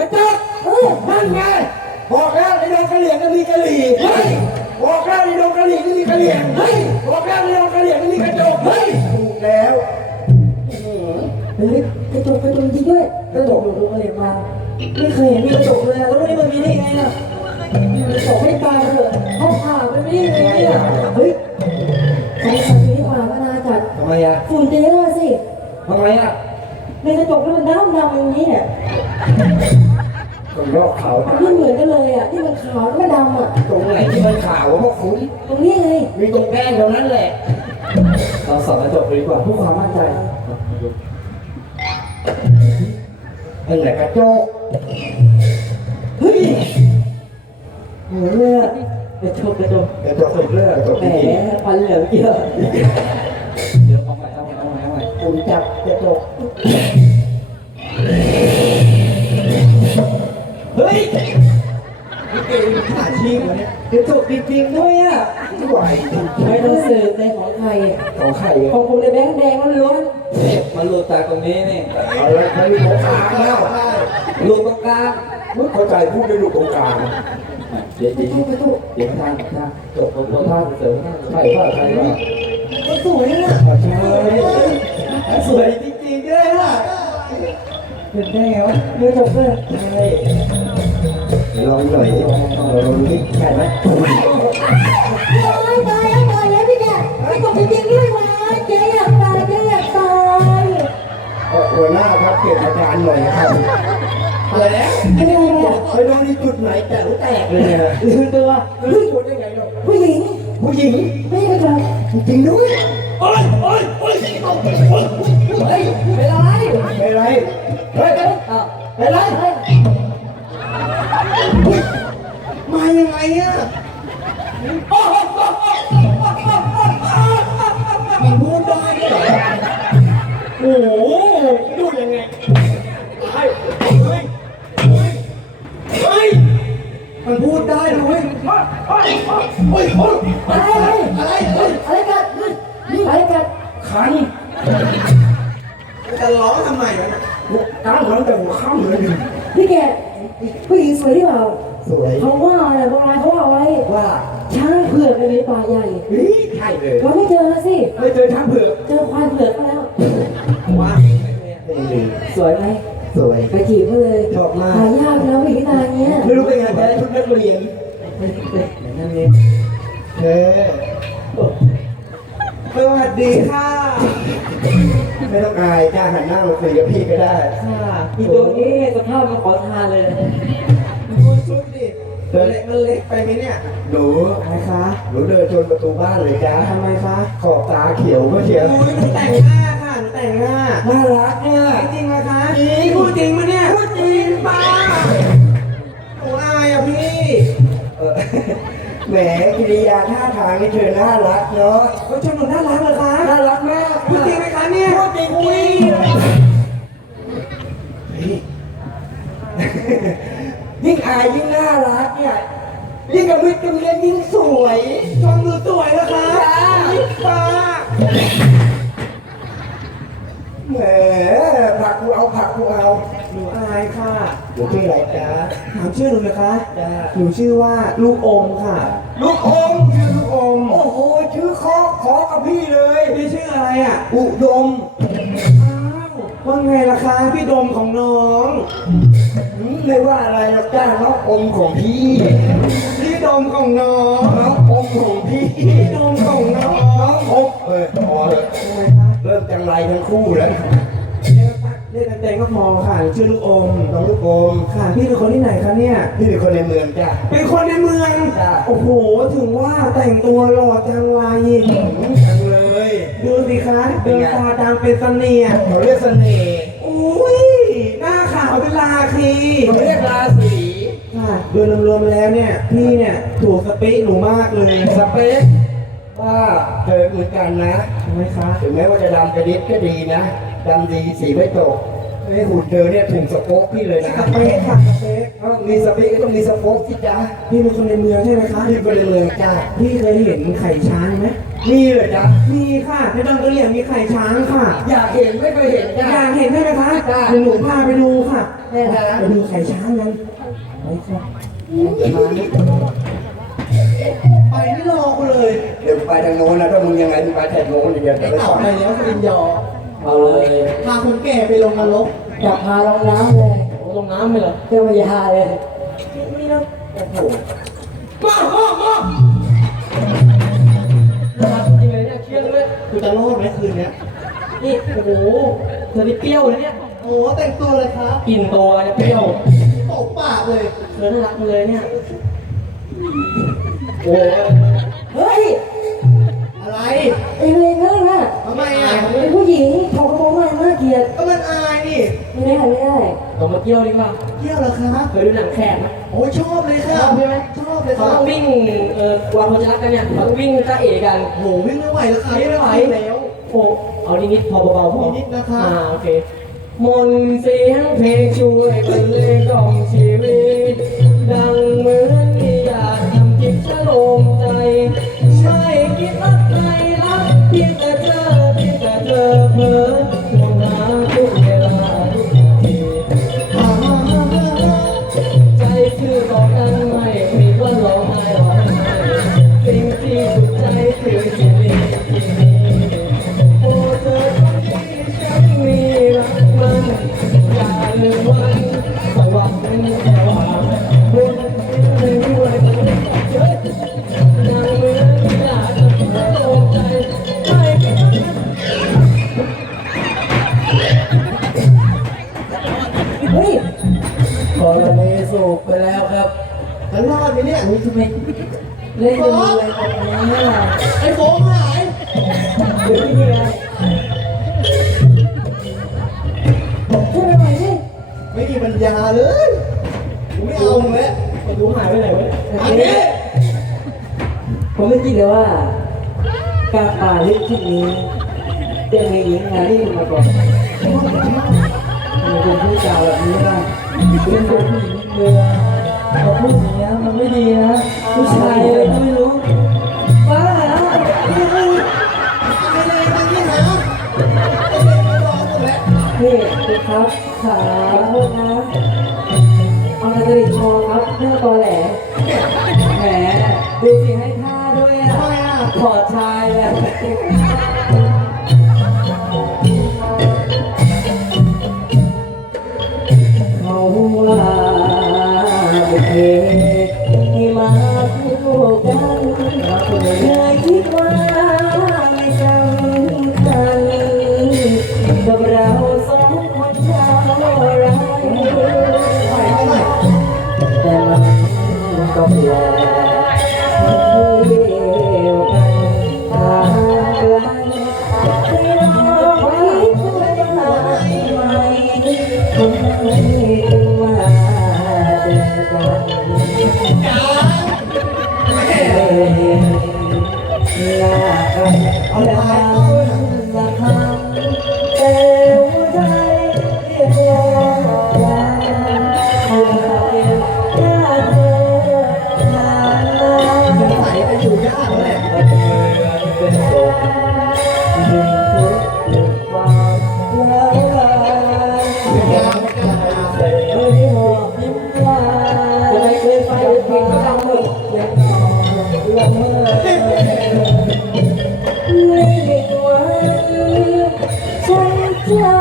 กระจกเออนั่นไงบอกแล้วในดงกะเหลี่ยงก็มีกะหรี่เฮ้ยบอกแล้วในดงกะหรี่ก็มีกะเหลี่ยงเฮ้ยบอกแล้วในดงกะเหลี่ยงก็มีกระจกเฮ้ยถูกแล้วเฮ้ยกระจกกระจกจริงด้วยกระจกดูดูอะไรมาไม่เคยเห็นมีกระจกเลยอะแล้ววันนี้มันมีได้ยังไงอะกระจกให้ตายเถอะเขาผ่าไปไม่ได้ยังไงเนี่ยเฮ้ยสงสัยดีกว่าพนาจัดทำไมอะฝุ่นเยอะสิทำไมอะในกระจกนี่มันดำดำอย่างนี้เนี่ย ตรงรอบเขามันเหมือนกันเลยอะที่มันขาวแล้วก็ดำอะตรงไหนที่มันขาวว่าพวกคุณตรงนี้ไงมีตรงแก้มเท่านั้นแหละ เราสอนกระจกดีกว่าเพื่อความมั่นใจนั่นแหละกระจกเฮ้ยเหมือนเลยอะกระจกกระจกกระจกสุดเลือดกระจกแหมจริงฟันเหลืองเยอะเดี๋ยวเอาใหม่เอาใหม่เอาใหม่เอาใหม่คุณจับกระจกเฮ้ยนี่เกมขาชีพวะเนี่ยกระจกจริงๆด้วยอะไหวไม่ต้องสืบในของใครอะของใครขอะองคุณในแบงค์แดงมันล้วนมันหลุดจากตรงนี้นี่เอาละมันมีของกลางแล้วหลุดตรงกลางมึงเข้าใจพูดได้ลูกตรงกลางเดี๋ยวเดี๋ยวจกกระจกเดี๋ยวท่างทางจบตัวท่านเสริมใช่ป่ะใช่ป่ะก็สวยอะใช่สวยจริงๆด้วยอะเห็นได้ไงวะกระจกด้วย หน่อยดิลองดูดิใช่ไหมตายตายแล้วตายแล้วพี่แกไม่ตกจริงๆด้วยวะเจ๊อยากตายเจ๊อยากตายเอ่อหัวหน้าครับเปลี่ยนอาจารหน่อยครับอะไรนะอะไรเนี่ยไปโดนที่จุดไหนแต่รู้แตกเลยเนี่ยลืมตัวเฮ้ยจุดได้ไงเนาะผู้หญิงผู้หญิงไม่ใช่กระจกจริงด้วยเฮ้ยเป็นอะไรไม่ไรเฮ้ยอะไม่ไร มายังไงอะมันพูดได้เหรอโอ้โหดูยังไงเฮ้ยเฮ้ยเฮ้ยมันพูดได้นะเว้ยเฮ้ยเฮ้ยเฮ้ยอะไรอะไรเฮ้ยอะไรกันอะไรกันคันจะร้องทำไมวะตั้งมันแต่หัวค่ำเลยดิพี่แก ผู้หญิงสวยหรือเปล่าสวยเขาว่าอะไรโบราณเขาว่าไว้ว่าช้างเผือกในป่าใหญ่เฮ้ยใช่เลยเราไม่เจอสิไม่เจอช้างเผือกเจอควายเผือกมาแล้วว่านี่สวยไหมสวยไปจีบเขาเลยชอบมากหายากนะผู้หญิงนางเงี้ยไม่รู้เป็นไงแต่ชุดนักเรียนนั่นเองเฮ้ สวัสดีค่ะไม่ต้องอายจ้าหันหน้ามาคุยกับพี่ก็ได้ค่ะอีตัวนี้สภาพมันขอทานเลยดูชุดดิมันเล็กมันเล็กไปไหมเนี่ยหนูอะไรคะหนูเดินชนประตูบ้านเลยจ้าทำไมคะขอบตาเขียวก็เชียวโอ้ยหนูแต่งหน้าค่ะหนูแต่งหน้าน่ารักเนี่ยจริงไหมคะนี่พูดจริงปะเนี่ยพูดจริงป้าหนูอายอะพี่เออ แหมกิริยาท่าทางนี่เธอน่ารักเนาะเขาชมหนูน่ารักเหรอคะน่ารักมากพูดจริงไหมคะเนี่ยพูดจริงอุ้ยยิ่งอายยิ่งน่ารักเนี่ยยิ่งกับมิตรกับเรียนยิ่งสวยชมหนูสวยเหรอคะป้าแหมผักกูเอาผักกูเอาหนูอายค่ะ หนูชื่ออะไรจ๊ะถามชื่อหนูเลยคะจ้าหนูชื่อว่าลูกอมค่ะ ลูกอมชื่อลูกอม โอ้โห ชื่อขอขอกับพี่เลย พี่ชื่ออะไรอะอุดมอ้าวว่าไงล่ะคะพี่ดมของน้องหืมไม่ว่าอะไรหรอกจ้าน้องอมของพี่พี่ดมของน้องน้องอมของพี่พี่ดมของน้องน้องอมเออพอเลยทำไมคะเริ่มจังไรทั้งคู่แล้ว เรียกกันเต็งก็พอค่ะหนูชื่อลูกอมน้องลูกอมค่ะพี่เป็นคนที่ไหนคะเนี่ย พี่เป็นคนในเมืองจ้าเป็นคนในเมือง จ้ะ โอ้โห ถึงว่าแต่งตัวหล่อจังไรหืมจังเลย ดูสิคะเดินตาดำเป็นเสนียดเขาเรียกเสน่ห์อุ้ยหน้าขาวเป็นราคีเขาเรียกราศีค่ะโดยรวมๆแล้วเนี่ย พี่เนี่ยถูกสเปคหนูมากเลยสเปคว่าเธอเหมือนกันนะ ใช่ไหมคะ ถึงแม้ว่าจะดำกระดิษก็ดีนะ ดำดีสีไม่ตกไอ้หุ่นเธอเนี่ยถูกสโป๊กพี่เลยนะสเปคค่ะสเปคถ้ามีสเปคก็ต้องมีสโป๊กที่จ้าพี่เป็นคนในเมืองใช่ไหมคะพี่ก็เลยเมืองจ้าพี่เคยเห็นไข่ช้างไหมนี่เลยจ้ามีค่ะในดอนกระเหลี่ยงมีไข่ช้างค่ะ อยากเห็นไม่เคยเห็นจ้าอยากเห็นใช่ไหมคะจ้ะเดี๋ยวหนูพาไปดูค่ะแน่นะไปดูไข่ช้างกันไปครับไปไม่รอกูเลย เดี๋ยวไปทางโน้นนะถ้ามึงยังไงมึงไปแถบโน้นอย่างเดียวไอ้เดี๋ยวไปเต่าสอนไปแล้วสลินยอ เอาเลยพาคนแก่ไปลงนรกจับพาลงน้ำเลยลงน้ำไปเหรอเจ้าพญาเลยนี่นะโอ้โหมามามานะครับจริงเลยเนี่ยเครียดเลยกูจะรอดไหมคืนเนี้ยนี่โอ้โหเธอนี่เปรี้ยวเลยเนี่ยโอ้แต่งตัวเลยครับกลิ่นตัวเนี่ยเปรี้ยวตบปากเลยเธอน่ารักจังเลยเนี่ยโอ้ เรามาเที่ยวดีกว่า เที่ยวเหรอครับเคยดูหนังแขกไหมโอ้ยชอบเลยค่ะชอบใช่ไหมชอบเลยคเขารับต้องวิ่งเอ่อวางคนจะรักกันเนี่ยเขาต้องวิ่งจ้าเอกันโหวิ่งไม่ไหวแล้วครับไม่ไหวแล้ว โอ้เอานิดๆพอเบาๆพอนิดๆนะครับอ่าโอเคมนต์เสียงเพลงช่วยบรรเลงกล่อมชีวิต ดังเหมือนนิยายทำจิตชโลมใจ ไม่คิดรัก รณีสูบไปแล้วครับแล้วรอดไหมเนี่ยเฮ้ยทำไมเล่นกันอะไรแบบนี้อะไอ้โฟมหายเดี๋ยวนี่ไงช่วยหน่อยดิไม่มีปัญญาเลยกูไม่เอามึงแล้วประตูหายไปไหนวะเนี่ยอันนี้ผมไม่คิดเลยว่า การป่าลึกที่นี้จะมีหญิงงานที่มาก่อนมันเป็นผู้ชายแบบนี้นะเป็นผู้หญิง ครับขาโทษนะเอานาฬิกาทองครับเรื่องตอแหลแหมดูสิให้ท่าด้วยอะทำไมอะถอดชายเลยเขาว่าเพให้มาคู่กันเคยคิด ห็นห